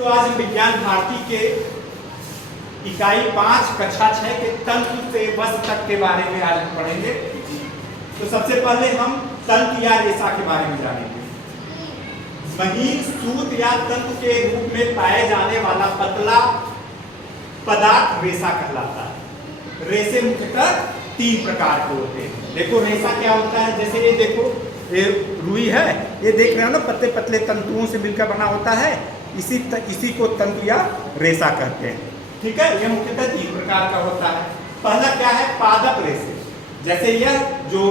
तो आज हम विज्ञान भारती के इकाई 5 कक्षा 6 के तंतु से वस्त्र तक के बारे में आज हम पढ़ेंगे। तो सबसे पहले हम तंतु या रेशा के बारे में जानेंगे। महीन सूत या तंतु के रूप में पाए जाने वाला पतला पदार्थ रेशा कहलाता है। रेशे मुख्यतः 3 प्रकार के होते हैं। देखो रेशा क्या होता है, जैसे ये देखो ये रुई है, ये देख रहे हो ना, पतले पतले तंतुओं से मिलकर बना होता है, इसी को तंतु या रेशा कहते हैं। ठीक है, यह मुख्यतः 3 प्रकार का होता है। पहला क्या है, पादप रेशे। जैसे यह जो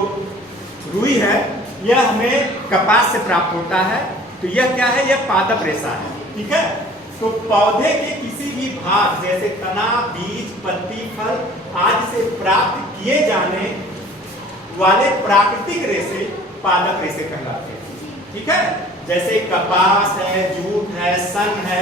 रुई है यह हमें कपास से प्राप्त होता है, तो यह क्या है, यह पादप रेशा है। ठीक है, तो पौधे के किसी भी भाग जैसे तना, बीज, पत्ती, फल आदि से प्राप्त किए जाने वाले प्राकृतिक रेशे पादप रेशे कहलाते हैं। ठीक है, जैसे कपास है, जूट है, सन है,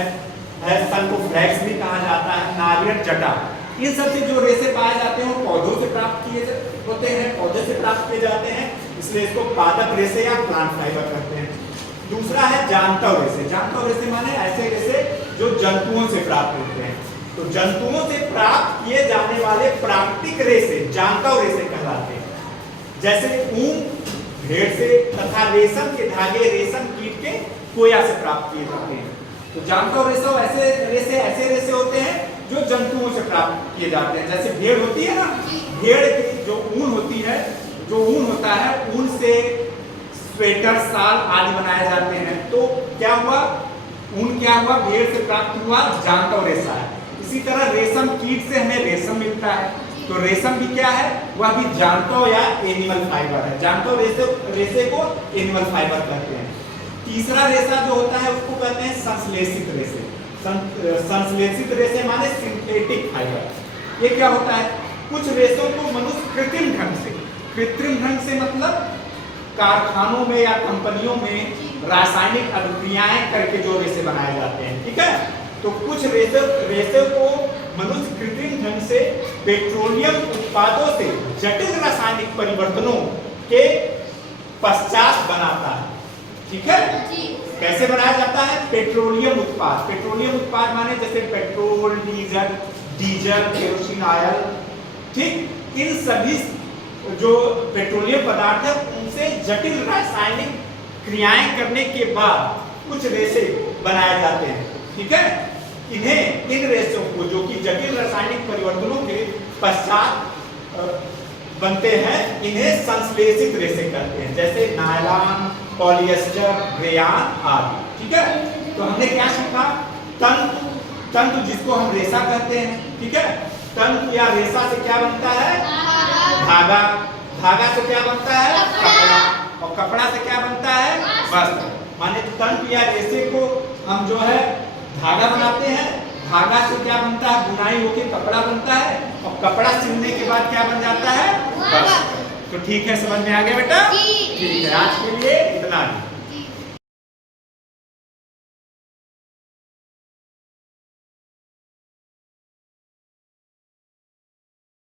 सन को फ्लैक्स भी कहा जाता है, नारियल, जटा, इन सब से जो रेशे पाए जाते हैं वो पौधों से प्राप्त किए होते हैं, पौधे से प्राप्त किए जाते हैं, इसलिए इसको पादप रेशे या प्लांट फाइबर कहते हैं। दूसरा है जानतव रेशे। जानतव रेशे माने ऐसे रेशे जो जंतुओं से प्राप्त होते हैं। तो जंतुओं से प्राप्त किए जाने वाले प्राकृतिक रेशे जानतव रेशे कहलाते हैं। जैसे ऊन भेड़ से तथा रेशम के धागे रेशम कीट के कोया से प्राप्त किए जाते हैं। तो जानतव ऐसे रेशे होते हैं जो जंतुओं से प्राप्त किए जाते हैं। जैसे भेड़ होती है ना, भेड़ की जो ऊन होती है, जो ऊन होता है, ऊन से स्वेटर, शाल आदि बनाए जाते हैं। तो क्या हुआ, ऊन क्या हुआ, भेड़ से प्राप्त हुआ, जानतव रेशा है। इसी तरह रेशम कीट से हमें रेशम मिलता है, तो रेशम भी क्या है, वह भी जानतव या एनिमल फाइबर है। जानतव रेशे को एनिमल फाइबर कहते हैं। तीसरा रेशा जो होता है उसको कहते हैं संश्लेषित रेशे। संश्लेषित रेशे माने सिंथेटिक फाइबर। ये क्या होता है, कुछ रेशों को मनुष्य कृत्रिम ढंग से मतलब कारखानों में या कंपनियों में रासायनिक अभिक्रियाएं करके जो रेशे बनाए जाते हैं। ठीक है, तो कुछ रेशे को मनुष्य कृत्रिम ढंग से पेट्रोलियम उत्पादों से जटिल रासायनिक परिवर्तनों के पश्चात बनाता है। ठीक है, कैसे बनाया जाता है, पेट्रोलियम उत्पाद माने जैसे पेट्रोल, डीजल, केरोसिन ऑयल। ठीक, इन सभी जो पेट्रोलियम पदार्थ है उनसे जटिल रासायनिक क्रियाएं करने के बाद कुछ रेशे बनाए जाते हैं। ठीक है, इन रेशों को जो कि जटिल रासायनिक परिवर्तनों के पश्चात बनते हैं, इन्हें संश्लेषित रेशे कहते हैं। जैसे नायलॉन, पॉलिएस्टर, रेयान आदि। ठीक है, तो हमने क्या सीखा, तंतु जिसको हम रेशा कहते हैं। ठीक है, तंतु या रेशा से क्या बनता है, धागा से क्या बनता है, कपड़ा, और कपड़ा से क्या बनता है, वस्त्र। माने तंतु या रेशे को हम जो है धागा बनाते हैं, धागा से क्या बनता है, बुनाई होकर कपड़ा बनता है, और कपड़ा सिलने के बाद क्या बन जाता है, वस्त्र। तो ठीक है, समझ में आ गया बेटा? ठीक है, आज के लिए इतना ही।